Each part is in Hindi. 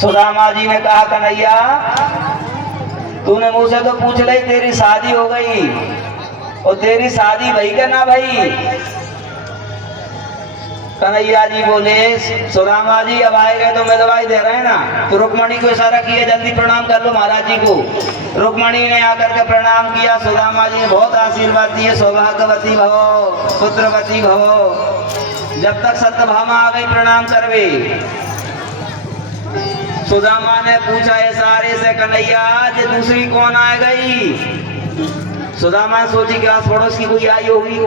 सुदामा जी ने कहा कन्हैया तूने मुझसे तो पूछ ली तेरी शादी हो गई और तेरी शादी भई क्या ना भाई। कन्हैया जी बोले सुदामा जी अब आए गए तो मैं दवाई दे रहे हैं ना। तो रुक्मणी को इशारा किया जल्दी प्रणाम कर लो महाराज जी को। रुक्मणी ने आकर के प्रणाम किया। सुदामा जी ने बहुत आशीर्वाद दिए सौभाग्यवती भवो पुत्रवती भवो जब तक सत्यभामा आ गई प्रणाम करवे। सुदामा ने पूछा इशारे से कन्हैया आज दूसरी कौन आ गई। सुदामा ने सोची कि आस पड़ोस की कोई आई होगी।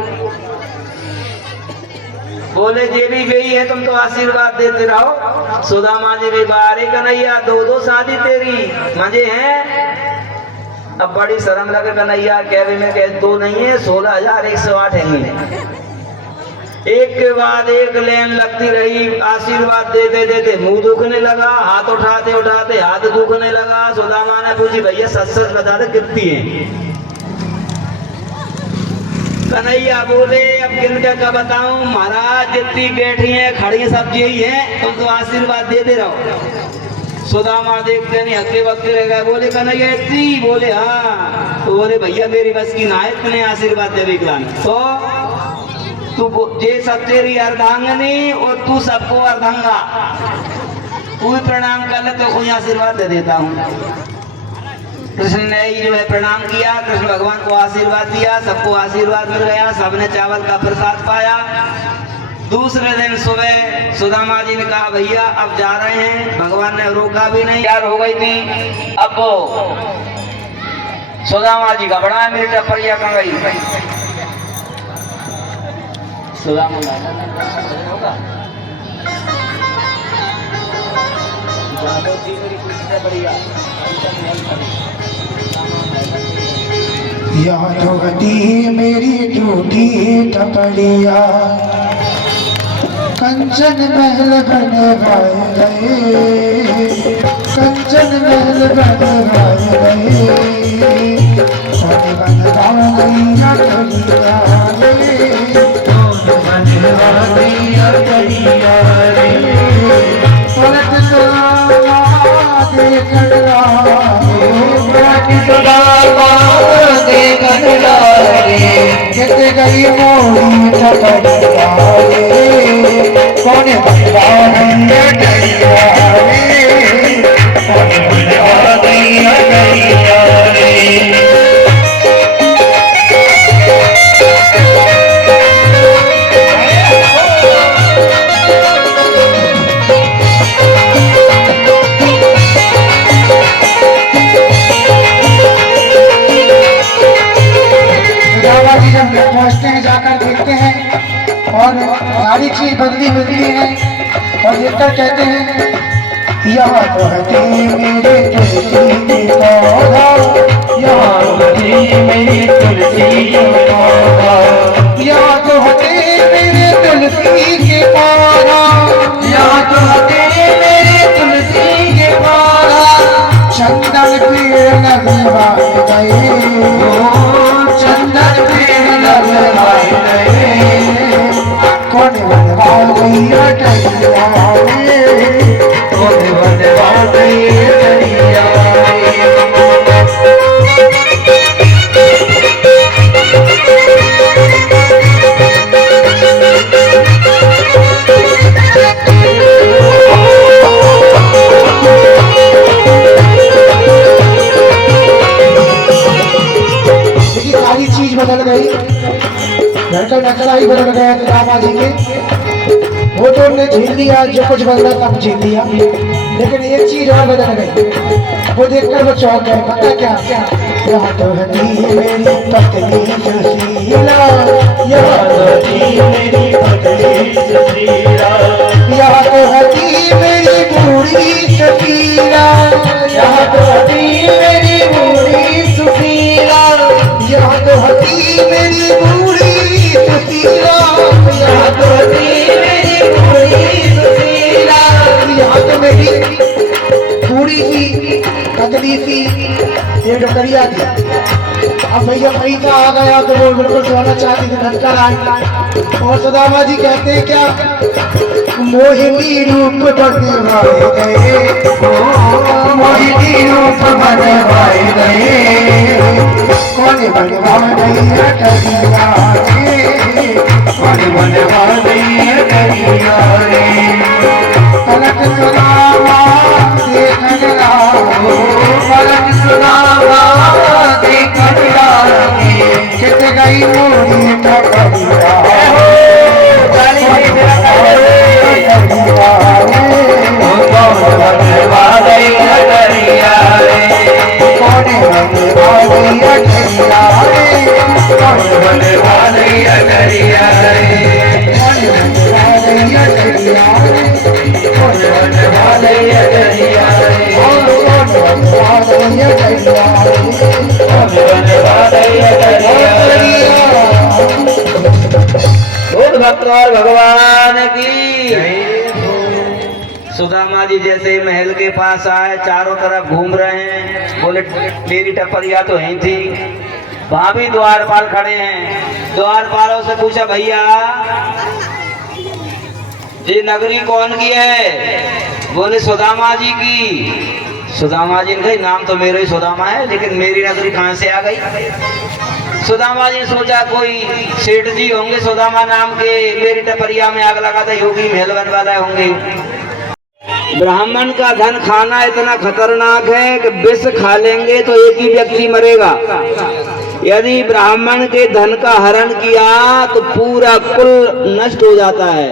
बोले देवी गई है तुम तो आशीर्वाद देते रहो। सुदामा जी भी बारे कन्हैया दो दो शादी तेरी मजे हैं। अब बड़ी शर्म लगे कन्हैया कहवे में कह दो नहीं है 16,108 हैं। एक के बाद एक लेन लगती रही। आशीर्वाद देते देते मुंह दुखने लगा हाथ उठाते उठाते हाथ दुखने लगा। सुदामा ने पूछी भैया सच सच बता दे कितनी है। कन्हैया बोले अब किनका का बताऊं महाराज जितनी बैठी हैं खड़ी सब यही है तुम तो आशीर्वाद देते रहो। सुदामा देखते नहीं हक्के बक्के रह गए। बोले कन्हैया इतनी। बोले हाँ। तो बोले भैया मेरी बस की ना है इतने आशीर्वाद दे विकलांग। तो तू ये सब तेरी अर्धांगनी और तू सबको अर्धांगा तू भी प्रणाम कर ले तो कोई आशीर्वाद दे देता हूँ। कृष्ण ने जो है प्रणाम किया। कृष्ण भगवान को आशीर्वाद दिया। सबको आशीर्वाद मिल गया। सबने चावल का प्रसाद पाया। दूसरे दिन सुबह सुदामा जी ने कहा भैया अब जा रहे हैं। भगवान ने रोका भी नहीं। यार हो गई थी। अब वो सुदामा जी का बड़ा मेरी टपरिया कर गई। सुदामा यहाँ तो गति मेरी टूटी टपड़िया कंचन महल बनवाए गए कंचन महल बनवाए गए गई मोड़ी टपड़िया कौन पहुँचते हैं जाकर देखते हैं और सारी चीज बदली मिलती है और देखकर कहते हैं यहाँ तो हटे मेरे तुलसी के पौधा यहाँ हटे मेरे तुलसी के पौधा यहाँ तो हटे मेरे तुलसी के पौधा यहाँ तो हटे मेरे तुलसी के पौधा चंदन पेड़ लगवाए गए चंदन पेड़ लगवाए गए कौन बनवा गई टैया कौन बनवा गई टैया। सारी चीज बदल गई। घर का नक्शा ही बदल गया रामा जी के। वो तो उन्हें झेल लिया जो कुछ बदला तब झेल लिया लेकिन एक चीज और बदल गई। वो देखकर वो चौंक गए। पता क्या यहाँ तो हटी मेरी पत्नी सुशीला यहाँ तो हटी मेरी पत्नी सुशीला यहाँ तो हटी मेरी बूढ़ी सुशीला यहाँ तो हटी मेरी बूढ़ी सुशीला यहाँ तो हटी मेरी बूढ़ी सुशीला यहाँ तो हटी मेरी बूढ़ी सुशीला यहाँ तो मेरी बूढ़ी सी कतली सी ये डोकरिया थी। अब भैया पैसा आ गया तो वो बिल्कुल सोना चाहती थी धनकर आई और सुदामा जी कहते हैं क्या, मोहिनी रूप बनवाए गए, मोहिनी रूप बनवाए गए, कौन बनवा नहीं करिया रे, कौन बनवा नहीं करिया रे, पलक सुदामा देखन लाओ, पलक सुदामा देखन लाओ, चित गई मोरी टपरिया, भक्त और भगवान की। सुदामा जी जैसे महल के पास आए, चारों तरफ घूम रहे हैं, बोले मेरी टपरिया तो यहीं थी। वहां भी द्वारपाल खड़े हैं। द्वारपालों से पूछा, भैया ये नगरी कौन की है? बोले सुदामा जी की। सुदामा जी ने नाम तो मेरा ही सुदामा है, लेकिन मेरी नगरी कहाँ से आ गई? सुदामा जी ने सोचा कोई सेठ जी होंगे सुदामा नाम के, मेरी टपरिया में आग लगाते योगी महल बनवा रहे होंगे। ब्राह्मण का धन खाना इतना खतरनाक है कि विष खा लेंगे तो एक ही व्यक्ति मरेगा। यदि ब्राह्मण के धन का हरण किया तो पूरा कुल नष्ट हो जाता है।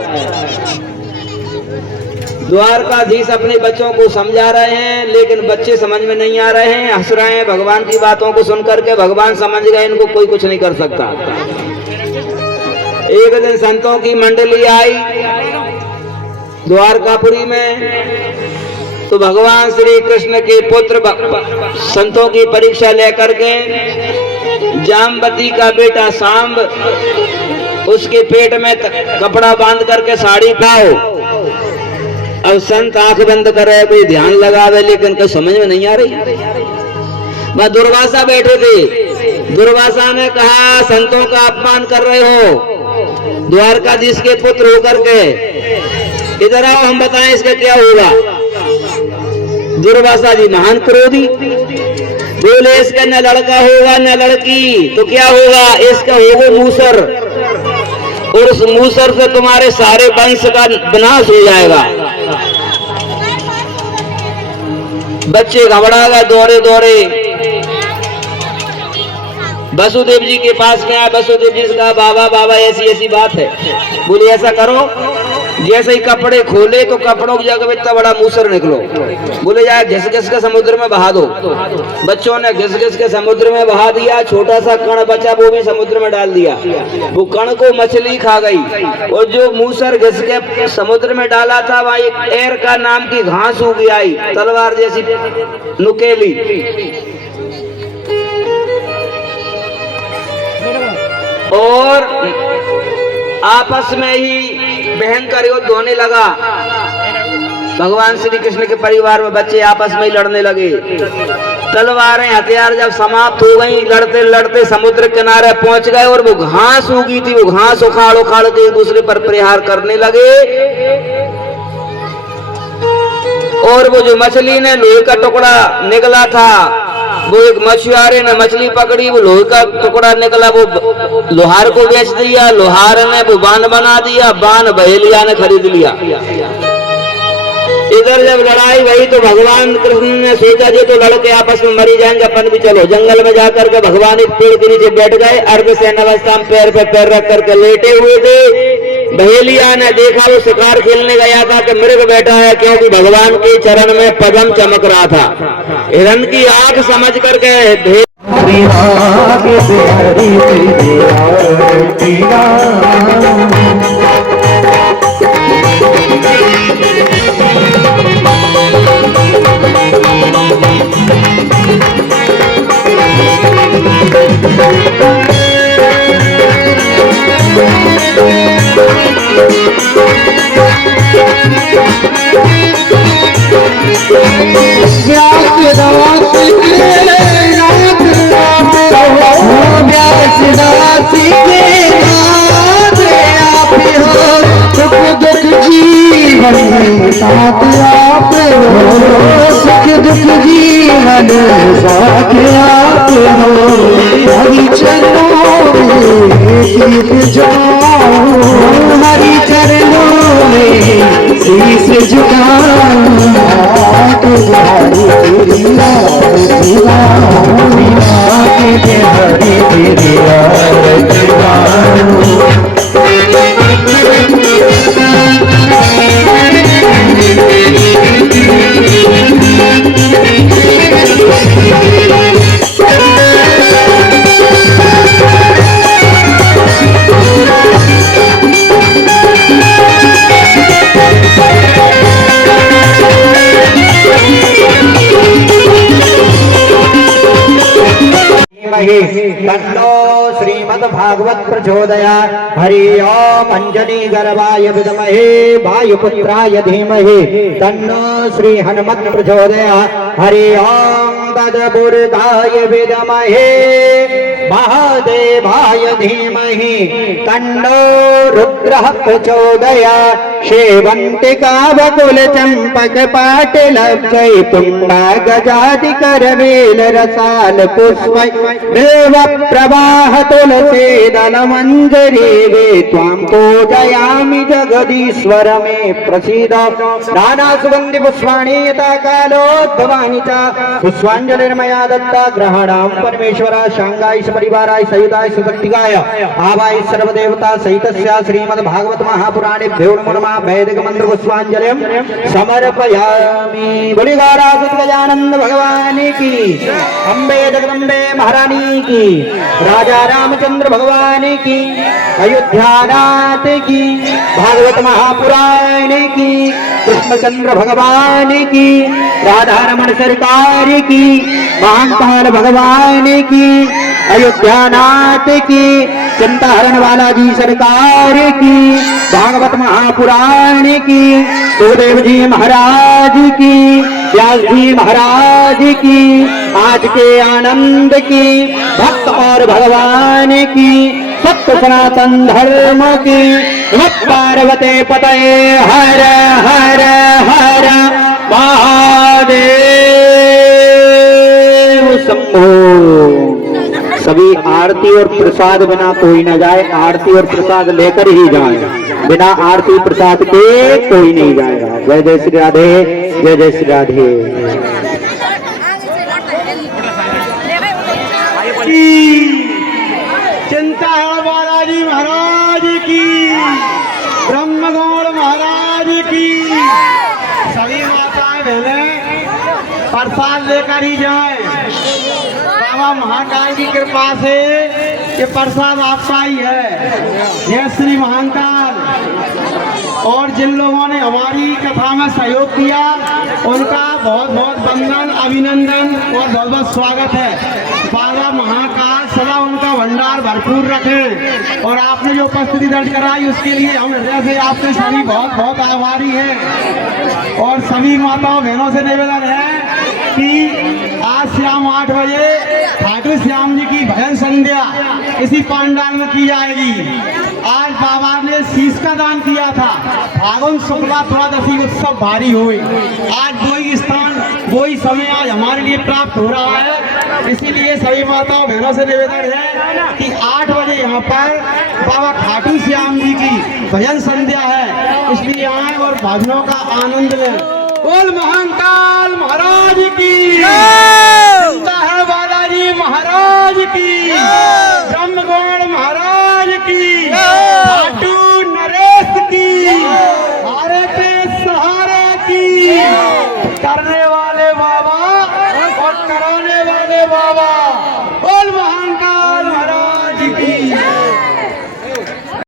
द्वारकाधीश अपने बच्चों को समझा रहे हैं, लेकिन बच्चे समझ में नहीं आ रहे हैं, हंस रहे हैं। भगवान की बातों को सुनकर के भगवान समझ गए इनको कोई कुछ नहीं कर सकता। एक दिन संतों की मंडली आई द्वारकापुरी में, तो भगवान श्री कृष्ण के पुत्र संतों की परीक्षा लेकर के जामवती का बेटा सांब, उसके पेट में कपड़ा बांध करके साड़ी पाओ। अब संत आंख बंद करे, कोई ध्यान लगावे, लेकिन कोई समझ में नहीं आ रही। वह दुर्वासा बैठे थे। दुर्वासा ने कहा, संतों का अपमान कर रहे हो द्वारकाधीश के पुत्र होकर के, इधर आओ हम बताएं इसका क्या होगा। दुर्वासा जी महान क्रोधी, बोले इसका न लड़का होगा न लड़की, तो क्या होगा? इसका होगा मूसर, और उस मूसर से तुम्हारे सारे वंश का विनाश हो जाएगा। बच्चे घबरा गए, दौड़े दौड़े वसुदेव जी के पास गया। वसुदेव जी से कहा, बाबा बाबा ऐसी ऐसी बात है। बोले ऐसा करो, जैसे ही कपड़े खोले तो कपड़ों की जगह इतना बड़ा मूसर निकलो। बोले जाए घिस घिस के समुद्र में बहा दो। बच्चों ने घिस घिस के समुद्र में बहा दिया। छोटा सा कण बचा, वो भी समुद्र में डाल दिया। वो कण को मछली खा गई, और जो मूसर घिस के समुद्र में डाला था वहां एक एर का नाम की घास उगी आई, तलवार जैसी नुकेली। और आपस में ही भयंकर युद्ध होने लगा। भगवान श्री कृष्ण के परिवार में बच्चे आपस में ही लड़ने लगे। तलवारें हथियार जब समाप्त हो गई, लड़ते लड़ते समुद्र किनारे पहुंच गए, और वो घास उगी थी, वो घास उखाड़ उखाड़ के एक दूसरे पर प्रहार करने लगे। और वो जो मछली ने लोहे का टुकड़ा निकला था, वो एक मछुआरे ने मछली पकड़ी, वो लोहे का टुकड़ा निकला, वो लोहार को बेच दिया। लोहार ने वो बाण बना दिया, बाण बहेलिया ने खरीद लिया। इधर जब लड़ाई हुई तो भगवान कृष्ण ने सोचा जो तो लड़के आपस में मरी जाएंगे, अपन भी चलो। जंगल में जाकर के भगवान एक पेड़ के नीचे बैठ गए। अर्धशयन अवस्था में पैर पे पैर रख करके लेटे हुए थे। बहेलिया ने देखा वो शिकार खेलने गया था कि मृग बैठा है, क्योंकि भगवान के चरण में पद्म चमक रहा था। हिरण की आंख समझ करके व्यासदास के नाथ जीवन में साथ आप हो, सुख दुख जीवन साथ आप हो, हरि चरणों में शीश झुकाऊं, हरि चरणों में शीश झुकाऊं, तुम्हारी तेरी आरती गाऊं, तुम्हारी तेरी आरती गाऊं। तन्नो श्रीमद्भागवत प्रचोदयात्। हरि ओम अंजनी गर्भाय विद्महे वायुपुत्राय धीमहि तन्नो श्री हनुमत् प्रचोदयात्। हरि ओम तद्पुरुषाय विद्महे महादेवाय धीमहि तन्नो रुद्रः प्रचोदयात्। शेवन्तिका वकुल चंपक पाटल जैतुंडा गजादि करवेल रसाल पुष्प देव प्रवाह तुलसी दल मंजरी वे त्वां पूजयामि जगदीश्वर मे प्रसीद। नाना सुगंधि पुष्पाणि यथा कालोद्भवानि च पुष्पाञ्जलिर्मया दत्ता ग्रहणां परमेश्वर शांगाय परिवाराय सहिताय सुभक्तिगाय आवाय सर्वदेवता सहितस्य श्रीमद्भागवत महापुराणे नमो नमः। वैदिक मंत्र पुष्पांजलिं समर्पयामि। बोली गौरासुत गजानंद भगवान की, अम्बे जगदम्बे महारानी की, राजा रामचंद्र भगवान की, अयोध्यानाथ की, भागवत महापुराण की, कृष्णचंद्र भगवान की, राधा रमण सरकार की, महाकाल भगवान की, अयोध्यानाथ की, चिंताहरण वाला जी सरकार की, भागवत महापुराण की, सुखदेव जी महाराज की, व्यास जी महाराज की, आज के आनंद की, भक्त और भगवान की, सत्य सनातन धर्म की, नमः पार्वते पतये हर हर हर महादेव शंभो। सभी आरती और प्रसाद बिना कोई न जाए, आरती और प्रसाद लेकर ही जाए, बिना आरती प्रसाद के कोई नहीं जाएगा। जय जय श्री राधे, जय जय श्री राधे। चिंताहरण बालाजी महाराज की, ब्रह्मगौड़ महाराज की, सभी माताएं बहनें प्रसाद लेकर ही जाएं। बाबा महाकाल की कृपा से ये प्रसाद आपका ही है। जय श्री महाकाल। और जिन लोगों ने हमारी कथा में सहयोग किया उनका बहुत बहुत वंदन, अभिनंदन और बहुत बहुत स्वागत है। बाबा महाकाल सदा उनका भंडार भरपूर रखें। और आपने जो उपस्थिति दर्ज कराई उसके लिए हम हृदय से आपसे सभी बहुत बहुत आभारी हैं। और सभी माताओं बहनों से निवेदन है कि आज शाम 8 बजे खाटू श्याम जी की भजन संध्या इसी पंडाल में की जाएगी। आज बाबा ने शीश का दान किया था। फागुन शुक्ला त्रयोदशी उत्सव भारी हुई। आज वही स्थान वही समय आज हमारे लिए प्राप्त हो रहा है। इसीलिए सभी माताओं बहनों से निवेदन है कि 8 बजे यहाँ पर बाबा खाटू श्याम जी की भजन संध्या है, इसलिए आए और भजनों का आनंद लें। बोल महाकाल महाराज की, बालाजी महाराज की।